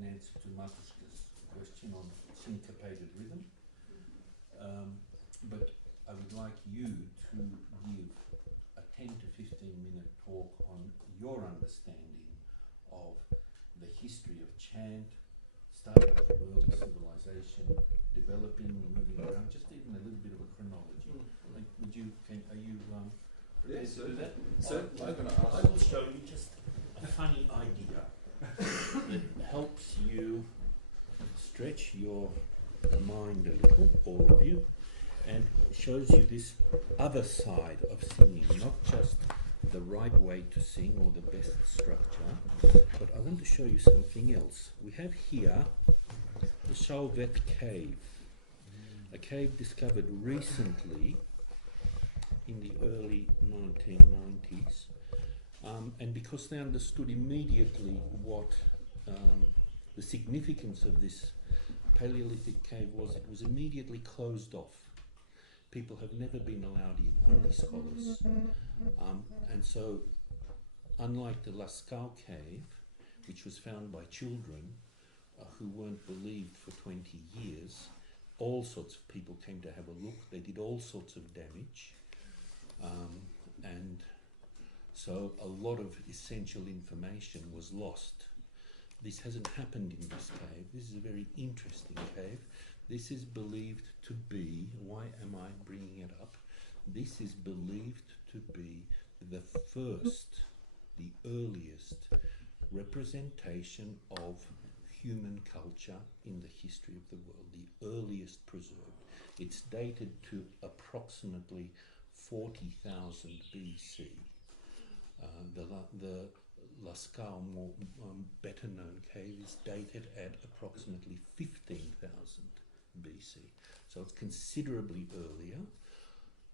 in answer to Matushka's question on syncopated rhythm, but I would like you to give a 10 to 15-minute talk on your understanding of the history of chant, starting from early civilization, developing, moving around, just even a little bit of a chronology. Like, are you prepared to do that? I will show you just a funny idea that helps you stretch your mind a little, all of you, and shows you this other side of singing, not just the right way to sing or the best structure, but I want to show you something else. We have here the Chalvet cave, a cave discovered recently in the early 1990s, and because they understood immediately what the significance of this Paleolithic cave was, it was immediately closed off. People have never been allowed in, only scholars. And so, unlike the Lascaux cave, which was found by children who weren't believed for 20 years, all sorts of people came to have a look. They did all sorts of damage. And so a lot of essential information was lost. This hasn't happened in this cave. This is a very interesting cave. This is believed to be, why am I bringing it up? This is believed to be the first, the earliest representation of human culture in the history of the world, the earliest preserved. It's dated to approximately 40,000 BC. The Lascaux, more better known cave, is dated at approximately 15,000 BC. So it's considerably earlier,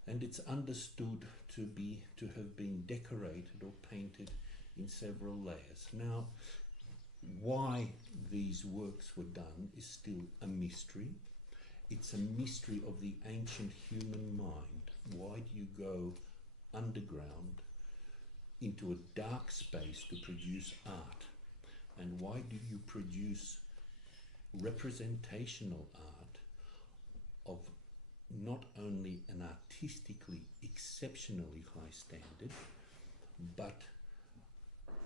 and it's understood to have been decorated or painted in several layers. Now, why these works were done is still a mystery. It's a mystery of the ancient human mind. Why do you go underground into a dark space to produce art? And why do you produce representational art of not only an artistically exceptionally high standard, but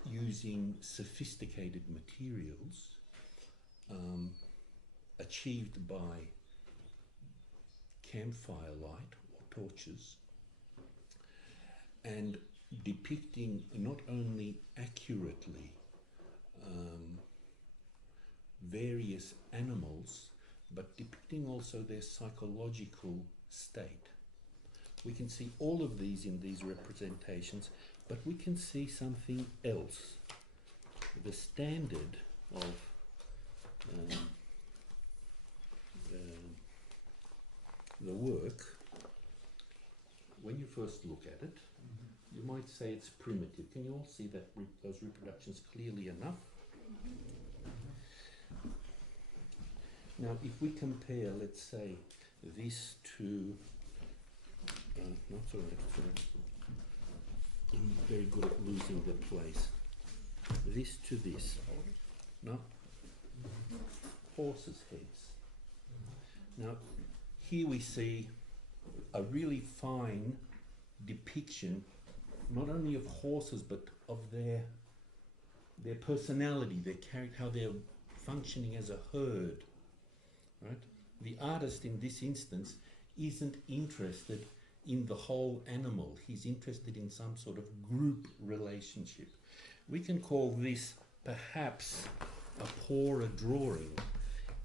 using sophisticated materials achieved by campfire light or torches, and depicting not only accurately various animals, but depicting also their psychological state. We can see all of these in these representations, but we can see something else. The standard of the work, when you first look at it, you might say it's primitive. Can you all see that those reproductions clearly enough? Now, if we compare, let's say, this to, not so right, I'm very good at losing the place. This to this, no? Horses' heads. Now, here we see a really fine depiction, not only of horses, but of their personality, their character, how they're functioning as a herd, right? The artist in this instance isn't interested in the whole animal. He's interested in some sort of group relationship. We can call this perhaps a poorer drawing.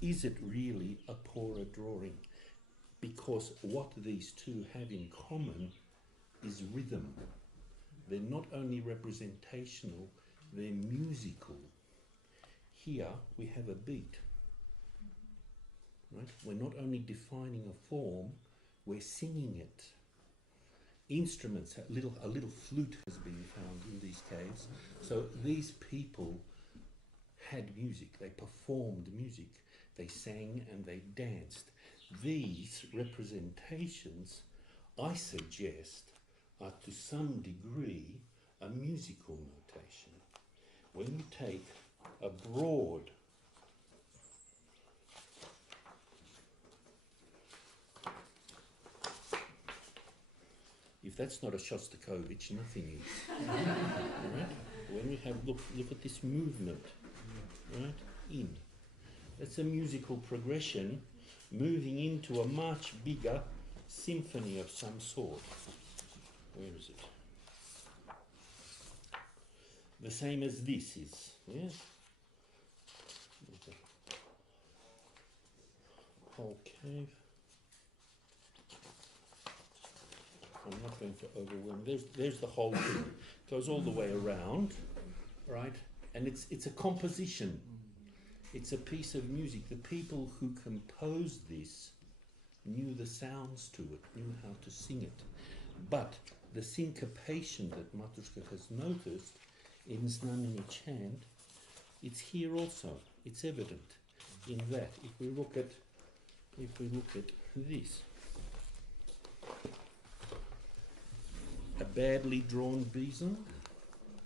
Is it really a poorer drawing? Because what these two have in common is rhythm. They're not only representational, they're musical. Here we have a beat. Right? We're not only defining a form, we're singing it. Instruments, a little flute has been found in these caves. So these people had music, they performed music, they sang and they danced. These representations, I suggest, are to some degree a musical notation. When you take a broad If that's not a Shostakovich, nothing is. Right? When we have look at this movement, right? In. That's a musical progression moving into a much bigger symphony of some sort. Where is it? The same as this is, yes? Whole cave. I'm not going to overwhelm. There's the whole thing. It goes all the way around, right? And it's a composition. It's a piece of music. The people who composed this knew the sounds to it, knew how to sing it. But the syncopation that Matushka has noticed in Znamenny chant, it's here also. It's evident in that. If we look at this, a badly drawn besom,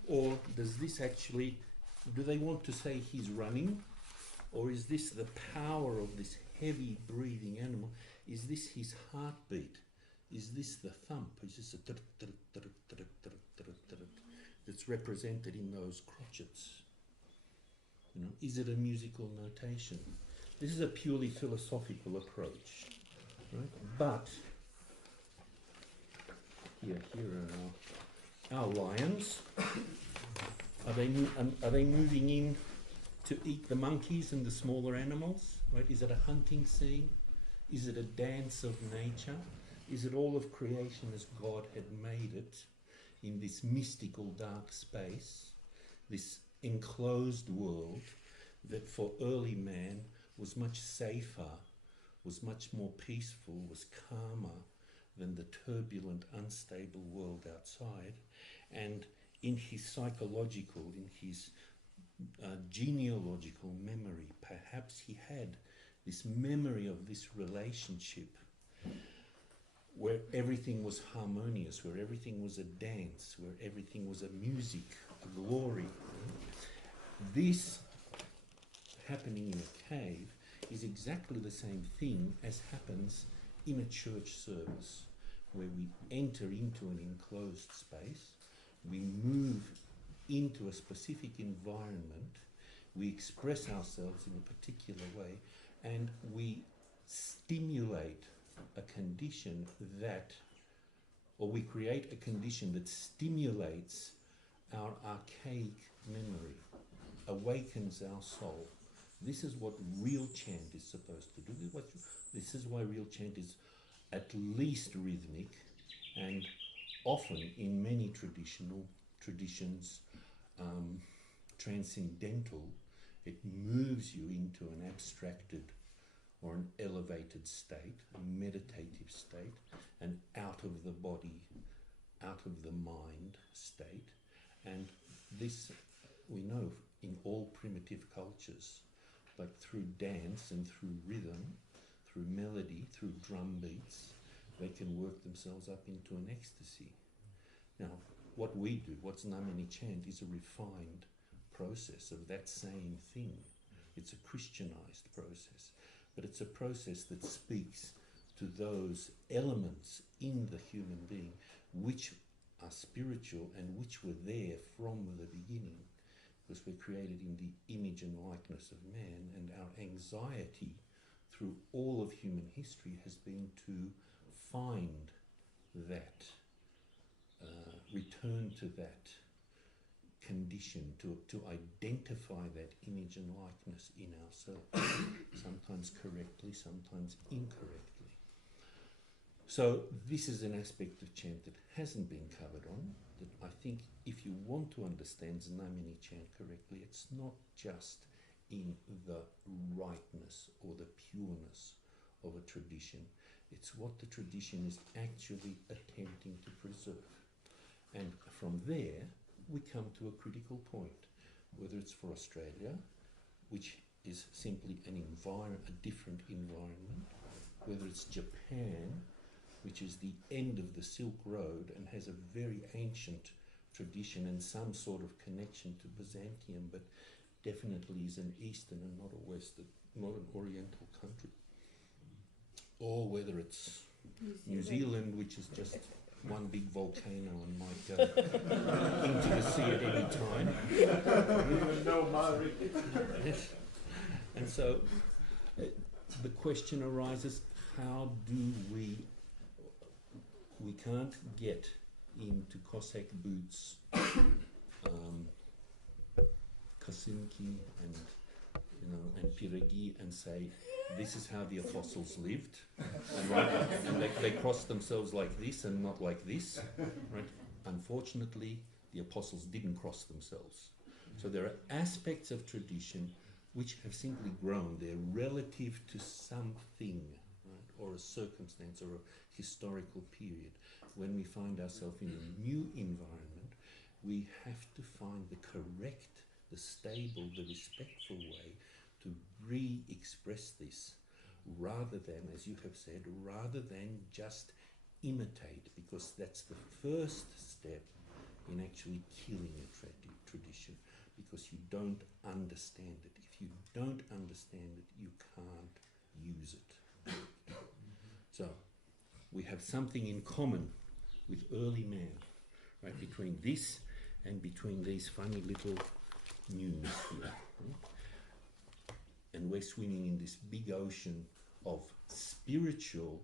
or does this actually? Do they want to say he's running, or is this the power of this heavy breathing animal? Is this his heartbeat? Is this the thump? Is this a that's represented in those crotchets? You know, is it a musical notation? This is a purely philosophical approach, right? But here are our lions. Are they moving in to eat the monkeys and the smaller animals? Right? Is it a hunting scene? Is it a dance of nature? Is it all of creation as God had made it in this mystical dark space, this enclosed world that for early man was much safer, was much more peaceful, was calmer than the turbulent, unstable world outside? And in his psychological, in his genealogical memory, perhaps he had this memory of this relationship where everything was harmonious, where everything was a dance, where everything was a music, a glory. This happening in a cave is exactly the same thing as happens in a church service, where we enter into an enclosed space, we move into a specific environment, we express ourselves in a particular way, and we stimulate a condition that, or we create a condition that stimulates our archaic memory, awakens our soul. This is what real chant is supposed to do. This is why real chant is at least rhythmic, and often in many traditions transcendental. It moves you into an abstracted or an elevated state, a meditative state, an out of the body, out of the mind state. And this we know in all primitive cultures, like through dance and through rhythm, through melody, through drum beats, they can work themselves up into an ecstasy. Now, what we do, what's Znamenny chant, is a refined process of that same thing. It's a Christianized process, but it's a process that speaks to those elements in the human being which are spiritual and which were there from the beginning, because we're created in the image and likeness of man, and our anxiety through all of human history has been to find that, return to that condition, to identify that image and likeness in ourselves, sometimes correctly, sometimes incorrectly. So this is an aspect of chant that hasn't been covered on, that I think if you want to understand Znamenny chant correctly, it's not just in the rightness or the pureness of a tradition, it's what the tradition is actually attempting to preserve. And from there, we come to a critical point, whether it's for Australia, which is simply a different environment, whether it's Japan, which is the end of the Silk Road and has a very ancient tradition and some sort of connection to Byzantium, but definitely is an Eastern and not a Western, not an Oriental country. Or whether it's New Zealand, which is just one big volcano and might go into the sea at any time. Even know Mari. Yes. And so the question arises, how do we can't get into Cossack boots, Kasinki and Piragi and say, this is how the apostles lived, and they crossed themselves like this and not like this, right? Unfortunately, the apostles didn't cross themselves. So there are aspects of tradition which have simply grown. They're relative to something, right? Or a circumstance or a historical period. When we find ourselves in a new environment, we have to find the correct, the stable, the respectful way to re-express this, rather than, as you have said, rather than just imitate, because that's the first step in actually killing a tradition, because you don't understand it. If you don't understand it, you can't use it. So, we have something in common with early man, right, between this and between these funny little news here. And we're swimming in this big ocean of spiritual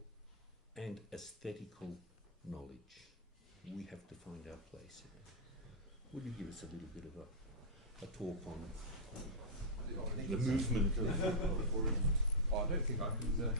and aesthetical knowledge. We have to find our place in it. Would you give us a little bit of a talk on the movement of I don't think I can